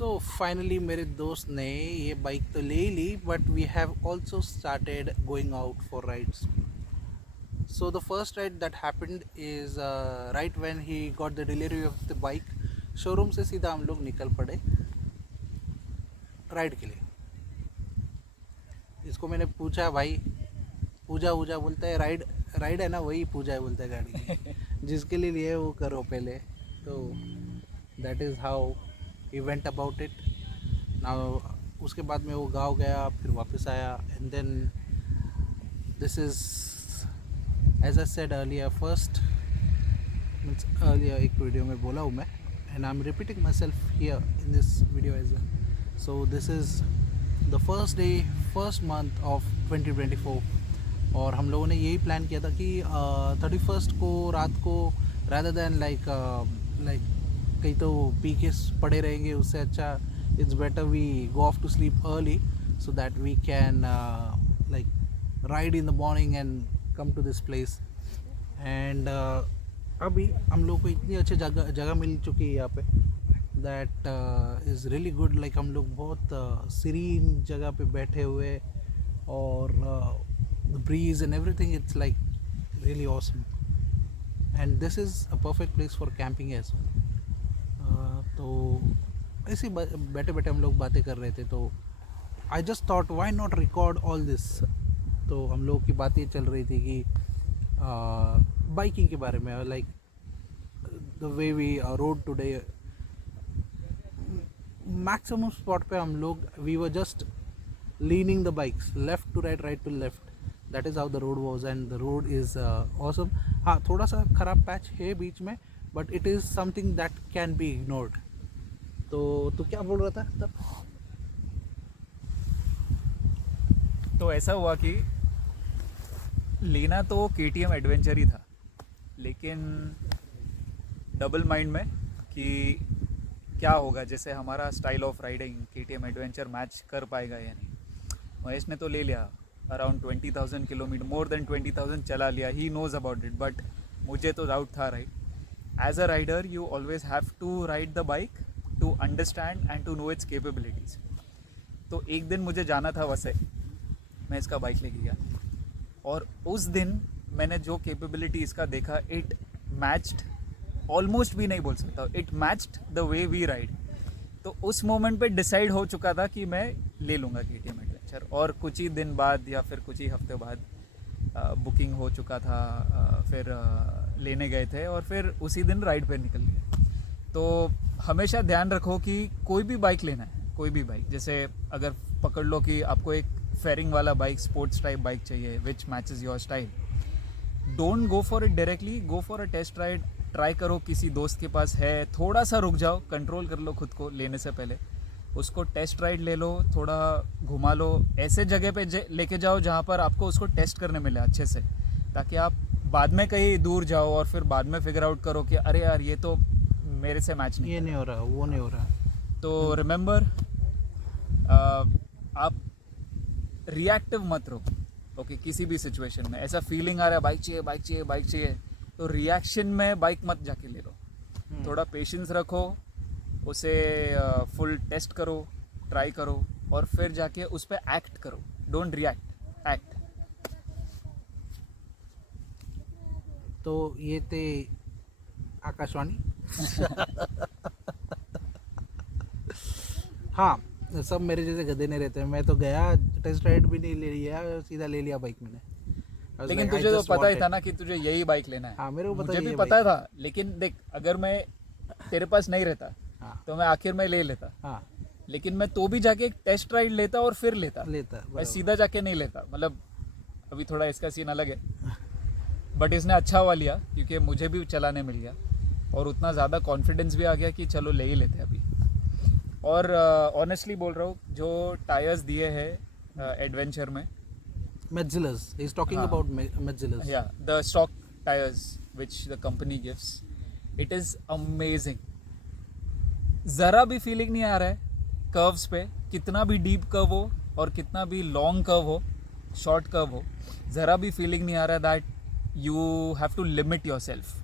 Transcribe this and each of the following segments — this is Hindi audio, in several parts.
सो फाइनली मेरे दोस्त ने ये बाइक तो ले ली, but we have also started going out for rides. So the first ride that happened is right when he got the delivery of the bike. Showroom से सीधा हम लोग निकल पड़े राइड के लिए. इसको मैंने पूछा, भाई पूजा वूजा बोलता है, राइड राइड है ना, वही पूजा है बोलता है गाड़ी की. जिसके लिए लिए वो करो पहले. तो that is how he went about it. ना उसके बाद में वो गाँव गया, फिर वापस आया. And then this is as I said earlier, first means earlier एक वीडियो में बोला हूँ मैं, and I am repeating myself here in this video as well. So this is the first day, first month of 2024. और हम लोगों ने यही प्लान किया था कि 31st को रात को रादर दैन लाइक कहीं तो पी के पड़े रहेंगे, उससे अच्छा it's better we go off to sleep early so that we can like ride in the morning and come to this place. And अभी हम लोग को इतनी अच्छी जगह मिल चुकी है यहाँ पे, that is really good. Like हम लोग बहुत सीरीन जगह पे बैठे हुए, और the breeze and everything, it's like really awesome. And this is a perfect place for camping as well. तो ऐसे बैठे बैठे हम लोग बातें कर रहे थे, तो I just thought why not record all this. तो हम लोग की बातें चल रही थी कि बाइकिंग के बारे में, like the way we rode today. Maximum spot पे हम लोग we were just leaning the bikes left to right, right to left. That is how the road was, and the road is awesome. हाँ, थोड़ा सा ख़राब पैच है बीच में, but it is something that can be ignored. तो क्या बोल रहा था तब? तो ऐसा हुआ कि लेना तो KTM एडवेंचर ही था, लेकिन डबल माइंड में कि क्या होगा, जैसे हमारा style of riding KTM adventure match कर पाएगा या नहीं. महेश ने तो ले लिया अराउंड 20,000 किलोमीटर, मोर देन 20,000 चला लिया. He knows about it, but मुझे तो डाउट था. Right, as a rider you always have to ride the bike to understand and to know its capabilities. तो एक दिन मुझे जाना था वैसे, मैं इसका बाइक लेके गया, और उस दिन मैंने जो कैपेबिलिटी इसका देखा, इट मैच्ड, ऑलमोस्ट भी नहीं बोल सकता, it matched the way we ride. तो उस मोमेंट पे डिसाइड हो चुका था कि मैं ले लूँगा KTM एडवेंचर. और कुछ ही दिन बाद या फिर कुछ ही हफ्ते बाद बुकिंग हो चुका था, फिर लेने गए थे, और फिर उसी दिन राइड पे निकल गए. तो हमेशा ध्यान रखो कि कोई भी बाइक लेना है, कोई भी बाइक, जैसे अगर पकड़ लो कि आपको एक फेयरिंग वाला बाइक, स्पोर्ट्स टाइप बाइक चाहिए which matches your style, don't go for it directly, go for a test ride. Try करो, किसी दोस्त के पास है, थोड़ा सा रुक जाओ, कंट्रोल कर लो खुद को लेने से पहले, उसको टेस्ट राइड ले लो, थोड़ा घुमा लो, ऐसे जगह पे लेके जाओ जहाँ पर आपको उसको टेस्ट करने मिले अच्छे से, ताकि आप बाद में कहीं दूर जाओ और फिर बाद में फिगर आउट करो कि अरे यार ये तो मेरे से मैच नहीं, ये नहीं हो रहा, वो नहीं हो रहा. तो रिमेंबर, आप रिएक्टिव मत रहो. ओके, किसी भी सिचुएशन में ऐसा फीलिंग आ रहा है बाइक चाहिए बाइक चाहिए बाइक चाहिए, तो रिएक्शन में बाइक मत जाके ले लो. थोड़ा पेशेंस रखो, उसे फुल टेस्ट करो, ट्राई करो, और फिर जाके उस पर एक्ट करो. Don't react, act. तो ये थे आकाशवाणी. हाँ, सब मेरे जैसे गधे नहीं रहते. मैं तो गया, टेस्ट राइड भी नहीं ले लिया, सीधा ले लिया बाइक मैंने. लेकिन तुझे तो पता ही था ना कि तुझे यही बाइक लेना है. हाँ, मेरे को मुझे भी पता था, लेकिन देख, अगर मैं तेरे पास नहीं रहता तो मैं आखिर में ले लेता. हाँ, लेकिन मैं तो भी जाके एक टेस्ट राइड लेता और फिर लेता. मैं सीधा जाके नहीं लेता. मतलब अभी थोड़ा इसका सीन अलग है, बट इसने अच्छा हुआ लिया क्योंकि मुझे भी चलाने मिल गया, और उतना ज़्यादा कॉन्फिडेंस भी आ गया कि चलो ले ही लेते अभी. और ऑनेस्टली बोल रहा हूँ, जो टायर्स दिए हैं एडवेंचर में, Metzeler's. He's talking about Metzeler's. Yeah, the stock tires which the company gives, it is amazing. ज़रा भी फीलिंग नहीं आ रहा है कर्व्स पे, कितना भी डीप कर्व हो और कितना भी लॉन्ग कर्व हो, शॉर्ट कर्व हो, ज़रा भी फीलिंग नहीं आ रहा है that you have to limit yourself.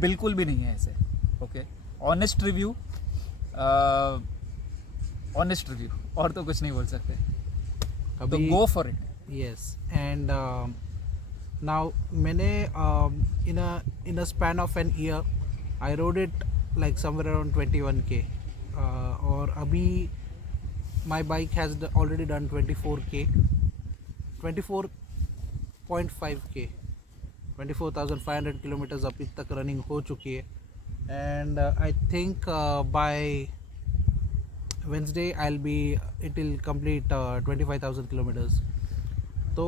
बिल्कुल भी नहीं है ऐसे. Okay, honest review, honest review, और तो कुछ नहीं बोल सकते, तो अभी go for it. yes and now मैंने in a span of an year I rode it like somewhere around 21k और अभी my bike has already done 24k 24.5k 24,500 kilometers अभी तक रनिंग हो चुकी है and I think by Wednesday it will complete 25,000 kilometers. तो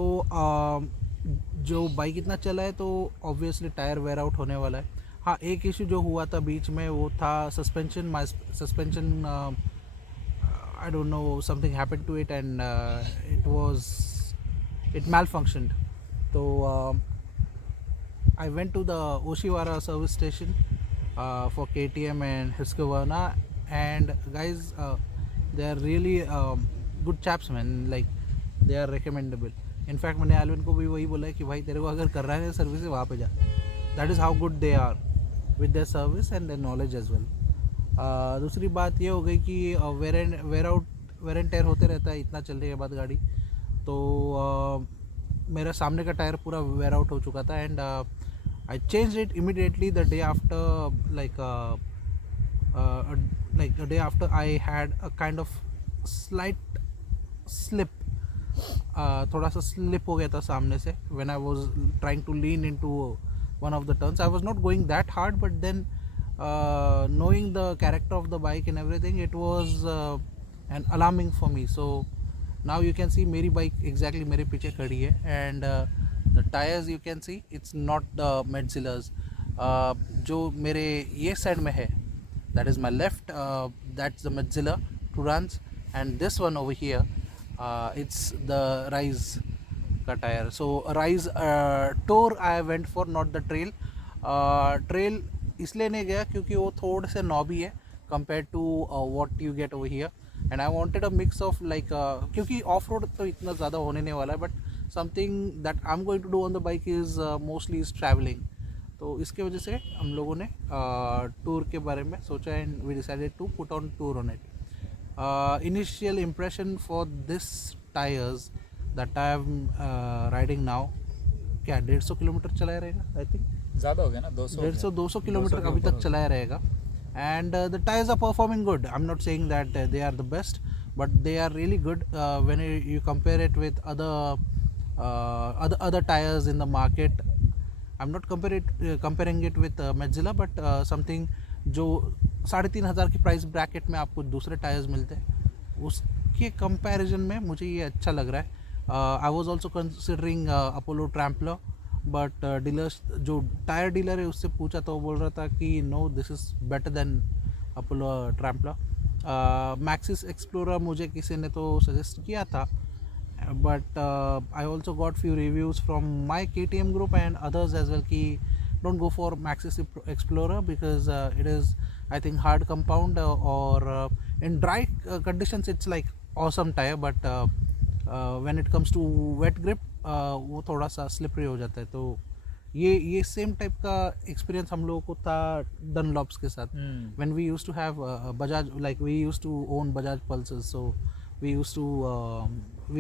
जो बाइक इतना चला है तो ऑब्वियसली टायर वेयर आउट होने वाला है. हाँ, एक इशू जो हुआ था बीच में वो था suspension I don't know something happened to it and it malfunctioned. So I went to the Oshiwara service station for KTM and Husqvarna, and guys, they are really good chaps, man. Like they are recommendable. In fact, मैंने एल्विन को भी वही बोला है कि भाई तेरे को अगर कर रहा है सर्विस वहाँ पे जा. That is how good they are with their service and their knowledge as well. दूसरी बात ये हो गई कि वेयर एंड टेयर होते रहता है इतना चलने के बाद गाड़ी. तो मेरा सामने का टायर पूरा वेयर आउट हो चुका था and I change it immediately the day after like a day after I had a kind of slight slip. थोड़ा सा स्लिप हो गया था सामने से when I was trying to lean into one of the turns. I was not going that hard, but then knowing the character of the bike and everything, it was an alarming for me. So now you can see मेरी bike exactly मेरे पीछे खड़ी है and the tires you can see it's not the Metzilla's. जो मेरे ये साइड में है that is my left, that's the Metzilla Turans, and this one over here it's the Rise का tyre. So Rise Tour I went for, not the Trail. Trail इसलिए नहीं गया क्योंकि वो थोड़े से नॉबी है compared to what you get over here, and I wanted a mix of like क्योंकि ऑफ रोड तो इतना ज़्यादा होने नहीं वाला है, but something that I'm going to do on the bike is mostly is traveling. तो इसके वजह से हम लोगों ने टूर के बारे में सोचा and we decided to put on tour on it. Initial impression for this tyres that I am riding now, क्या 150 किलोमीटर चलाया रहेगा आई थिंक. ज़्यादा हो गया ना, 200 किलोमीटर अभी तक चलाया रहेगा and the tires are performing good. I'm not saying that they are the best, but they are really good when you compare it with other tires in the market. I'm not comparing it with Metzilla, but something जो 3,500 की प्राइस ब्रैकेट में आपको दूसरे टायर्स मिलते हैं उसके कंपैरिजन में मुझे ये अच्छा लग रहा है. I was also considering Apollo Tramplr, but dealers जो टायर डीलर है उससे पूछा तो वो बोल रहा था कि no this is better than Apollo Tramplr. Maxxis Explorer मुझे किसी ने तो सजेस्ट किया था, but I also got few reviews from my KTM group and others as well कि don't go for Maxxis Explorer because it is I think hard compound or in dry conditions it's like awesome tire, but when it comes to wet grip वो थोड़ा सा slippery हो जाता है. तो ये सेम टाइप का एक्सपीरियंस हम लोगों को था डनलॉप्स के साथ. when we used to have Bajaj, like we used to own Bajaj Pulsars, so we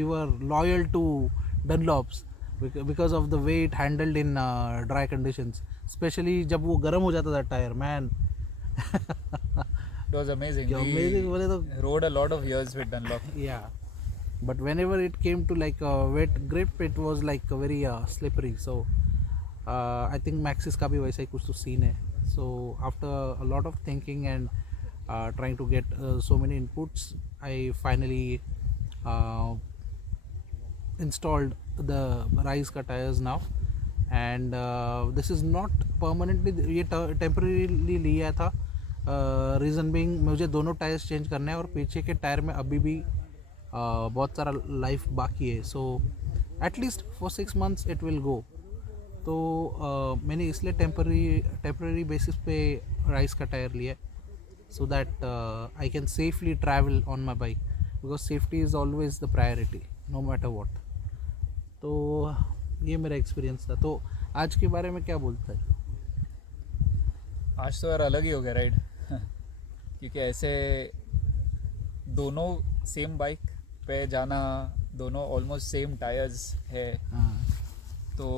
were loyal to Dunlops because of the way it handled in dry conditions, especially जब वो गर्म हो जाता था tyre. Man It was amazing. amazing बोले तो Rode a lot of years with Dunlop. yeah, but whenever it came to like wet grip it was like very slippery. So I think Maxxis का भी वैसा ही कुछ तो सीन है. So after a lot of thinking and trying to get so many inputs, I finally installed the Rise का tires now, and this is not permanently, ये temporarily लिया था. रीज़न बीइंग मुझे दोनों टायर्स चेंज करने हैं और पीछे के टायर में अभी भी बहुत सारा लाइफ बाकी है. So at least for 6 months it will go. तो मैंने इसलिए टेम्पररी बेसिस पे राइस का टायर लिया so that I can safely travel on my bike, because safety is always the priority no matter what. तो ये मेरा एक्सपीरियंस था. तो आज के बारे में क्या बोलता है? आज तो यार अलग ही हो गया राइड क्योंकि ऐसे दोनों सेम बाइक पे जाना, दोनों ऑलमोस्ट सेम टायर्स है, हाँ तो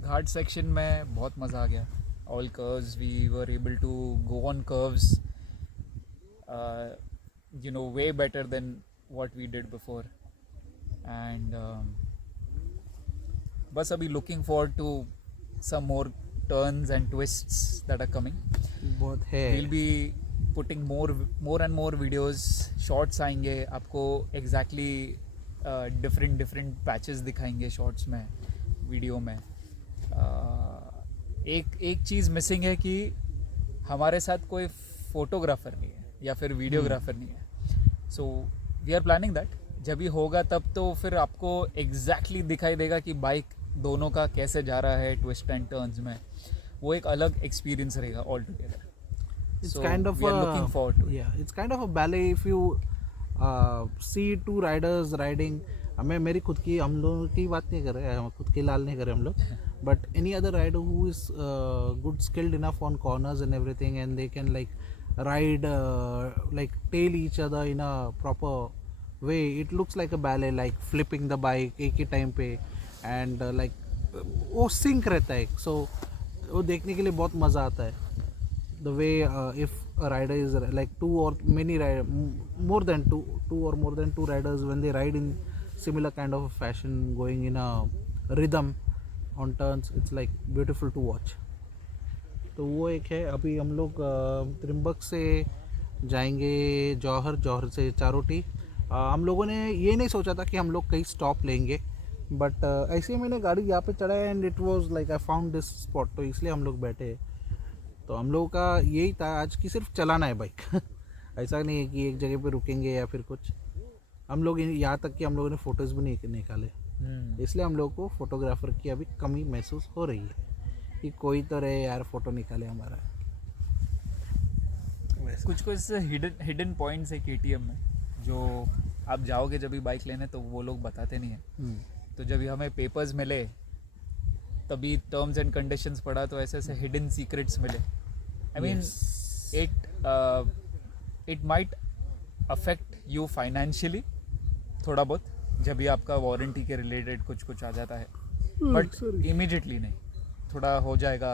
घाट सेक्शन में बहुत मज़ा आ गया. All curves, we were able to go on curves, way better than what we did before. And बस अभी looking forward to some more turns and twists that are coming. बहुत है. We'll be putting more and more videos, shorts आएंगे आपको exactly different patches दिखाएंगे shorts में, वीडियो में. एक चीज़ मिसिंग है कि हमारे साथ कोई फोटोग्राफर नहीं है या फिर वीडियोग्राफर नहीं है. So we are planning that. जब भी होगा तब तो फिर आपको एग्जैक्टली दिखाई देगा कि बाइक दोनों का कैसे जा रहा है ट्विस्ट एंड टर्न्स में. वो एक अलग एक्सपीरियंस रहेगा all together. It's kind of we are looking forward to it. yeah, it's kind of a ballet if you see two riders riding. हमें मेरी खुद की, हम लोगों की बात नहीं कर रहे हैं, हम खुद की लाल नहीं कर रहे हम लोग, but any other rider who is good skilled enough on corners and everything, and they can like ride like tail each other in a proper way. It looks like a ballet, like flipping the bike एक ही टाइम पे, and like वो sync रहता है, so वो देखने के लिए बहुत मज़ा आता है. The way if a rider is like two or many more than two or more than two riders, when they ride in similar kind of fashion, going in a rhythm on turns, it's like beautiful to watch. तो वो एक है. अभी हम लोग त्रिम्बक से जाएंगे जौहर से चारोटी. हम लोगों ने ये नहीं सोचा था कि हम लोग कहीं स्टॉप लेंगे, बट ऐसे ही मैंने गाड़ी यहाँ पे चढ़ाया and it was like I found this spot, तो इसलिए हम लोग बैठे. तो हम लोगों का यही था आज कि सिर्फ चलाना है बाइक. ऐसा नहीं है कि एक जगह पे रुकेंगे या फिर कुछ. हम लोग यहाँ तक कि हम लोगों ने फ़ोटोज़ भी नहीं निकाले, इसलिए हम लोग को फोटोग्राफर की अभी कमी महसूस हो रही है कि कोई तो रहे यार फ़ोटो निकाले हमारा. कुछ हिडन पॉइंट्स है KTM में जो आप जाओगे जब भी बाइक लेने तो वो लोग बताते नहीं हैं. तो जब हमें पेपर्स मिले तभी टर्म्स एंड कंडीशंस पढ़ा तो ऐसे हिडन सीक्रेट्स मिले. I mean it might affect you financially थोड़ा बहुत जब भी आपका वारंटी के रिलेटेड कुछ आ जाता है, बट इमीडिएटली नहीं. थोड़ा हो जाएगा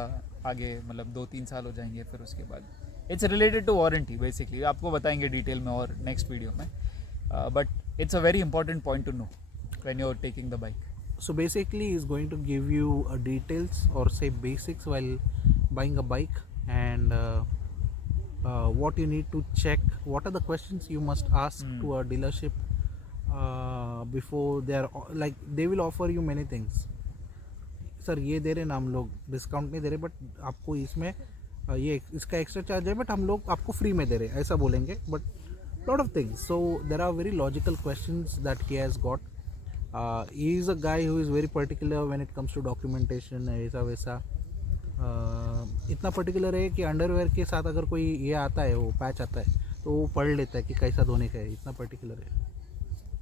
आगे, मतलब 2-3 साल हो जाएंगे, फिर उसके बाद it's related to warranty basically. आपको बताएंगे डिटेल में और नेक्स्ट वीडियो में, but it's a very important point to know when you are taking the bike. So basically is going to give you details or say basics while buying a bike, and what you need to check, what are the questions you must ask to a dealership before they are like they will offer you many things. Sir ये दे रहे ना, हम लोग डिस्काउंट नहीं दे रहे, बट आपको इसमें ये इसका एक्स्ट्रा चार्ज है, बट हम लोग आपको फ्री में दे रहे, ऐसा बोलेंगे. But lot of things, so there are very logical questions that he has got. he is a guy who is very particular when it comes to documentation. ऐसा वैसा इतना पर्टिकुलर है कि अंडरवेयर के साथ अगर कोई ये आता है, वो पैच आता है, तो वो पढ़ लेता है कि कैसा धोने का है. इतना पर्टिकुलर है.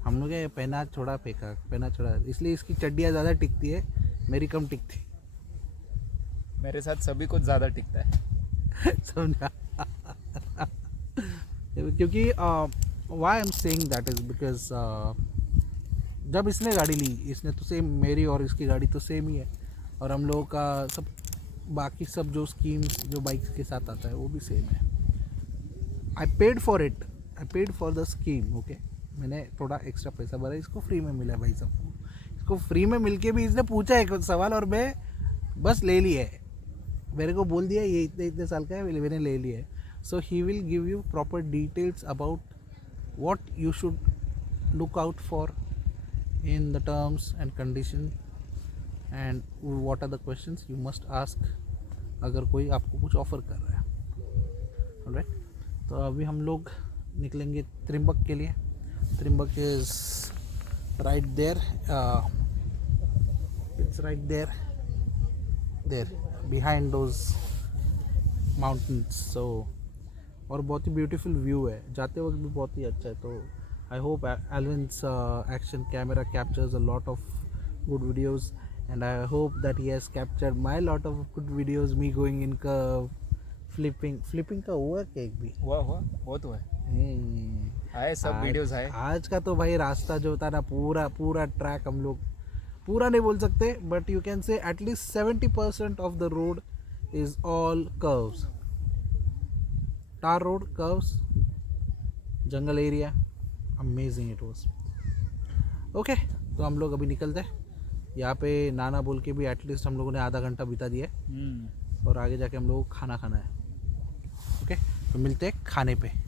हम लोग पहना छोड़ा फेंका, पहना छोड़ा, इसलिए इसकी चड्डियाँ ज़्यादा टिकती है, मेरी कम टिकती. मेरे साथ सभी कुछ ज़्यादा टिकता है. समझा. क्योंकि why I'm saying that is because जब इसने गाड़ी ली, इसने तो सेम, मेरी और इसकी गाड़ी तो सेम ही है, और हम लोगों का सब बाकी सब जो स्कीम जो बाइक्स के साथ आता है वो भी सेम है. I paid for it, I paid for the scheme. Okay, मैंने थोड़ा एक्स्ट्रा पैसा भरा, इसको फ्री में मिला भाई सबको. इसको फ्री में मिल के भी इसने पूछा एक सवाल और मैं बस ले लिया है. मेरे को बोल दिया ये इतने साल का है, मैंने ले लिया है. So he will give you proper details about what you should look out for in the terms and condition, and what are the questions you must ask अगर कोई आपको कुछ ऑफ़र कर रहा है. ऑलराइट, तो अभी हम लोग निकलेंगे त्रिम्बक के लिए. Trimbak is right there, it's right there behind those mountains. So और बहुत ही ब्यूटीफुल व्यू है, जाते वक्त भी बहुत ही अच्छा है. तो I hope Alvin's action camera captures a lot of good videos, and I hope that he has captured my lot of good videos, me going in curve, flipping का हुआ केक भी। हुआ वो तो है, आए सब आज- वीडियोस आए। आज का तो भाई रास्ता जो था ना, पूरा पूरा ट्रैक हम लोग पूरा नहीं बोल सकते, but you can say at least 70% of the road is all curves, tar road, curves, jungle area, amazing it was. Okay, तो हम लोग अभी निकलते हैं यहाँ पे। नाना बोल के भी एटलीस्ट हम लोगों ने आधा घंटा बिता दिया है, और आगे जाके हम लोग को खाना खाना है। ओके, तो मिलते हैं खाने पे।